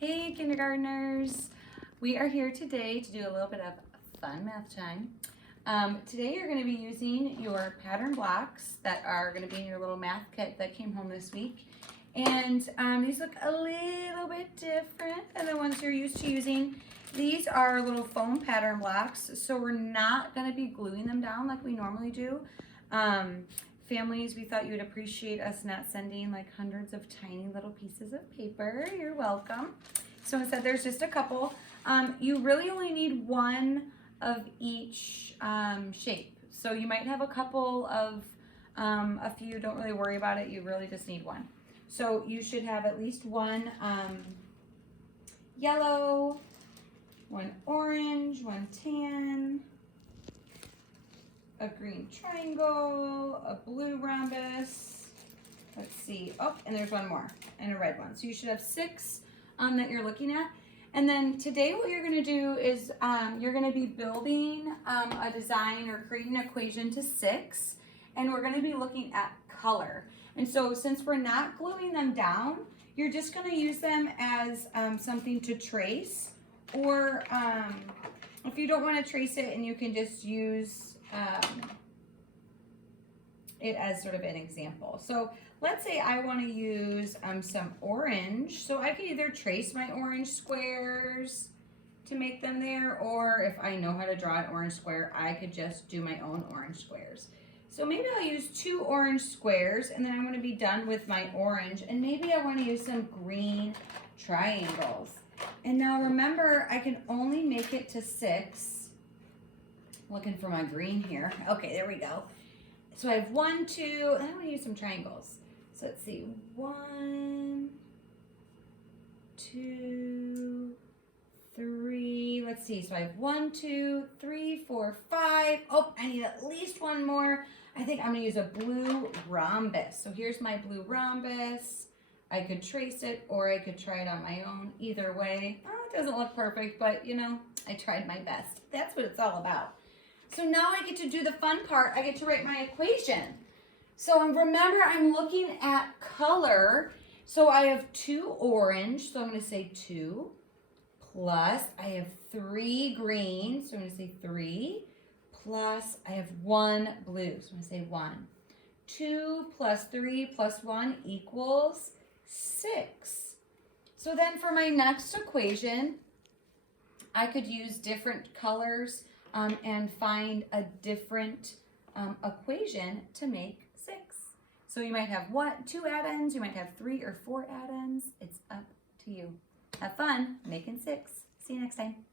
Hey kindergartners! We are here today to do a little bit of fun math time. Today you're going to be using your pattern blocks that are going to be in your little math kit that came home this week. And these look a little bit different than the ones you're used to using. These are little foam pattern blocks, so we're not going to be gluing them down like we normally do. Families, we thought you would appreciate us not sending like hundreds of tiny little pieces of paper. You're welcome. So instead there's just a couple. You really only need one of each shape. So you might have a couple of a few, don't really worry about it. You really just need one. So you should have at least one yellow, one orange, one tan, a green triangle, a blue rhombus, let's see, oh, and there's one more, and a red one. So you should have 6 that you're looking at. And then today what you're gonna do is you're gonna be building a design or creating an equation to 6, and we're gonna be looking at color. And so since we're not gluing them down, you're just gonna use them as something to trace, or if you don't wanna trace it and you can just use it as sort of an example. So let's say I want to use some orange. So I can either trace my orange squares to make them there, or if I know how to draw an orange square, I could just do my own orange squares. So maybe I'll use 2 orange squares, and then I'm going to be done with my orange, and maybe I want to use some green triangles. And now remember, I can only make it to 6. Looking for my green here. Okay, there we go. So I have 1, 2, and I'm gonna use some triangles. So let's see, 1, 2, 3. Let's see, so I have 1, 2, 3, 4, 5. Oh, I need at least one more. I think I'm gonna use a blue rhombus. So here's my blue rhombus. I could trace it, or I could try it on my own. Either way, oh, it doesn't look perfect, but you know, I tried my best. That's what it's all about. So now I get to do the fun part. I get to write my equation. So remember, I'm looking at color. So I have 2 orange, so I'm going to say 2, plus I have 3 green, so I'm going to say 3, plus I have 1 blue, so I'm going to say 1. 2 plus 3 plus 1 equals 6. So then for my next equation, I could use different colors and find a different equation to make 6. So you might have 2 add-ins, you might have 3 or 4 add-ins. It's up to you. Have fun making 6. See you next time.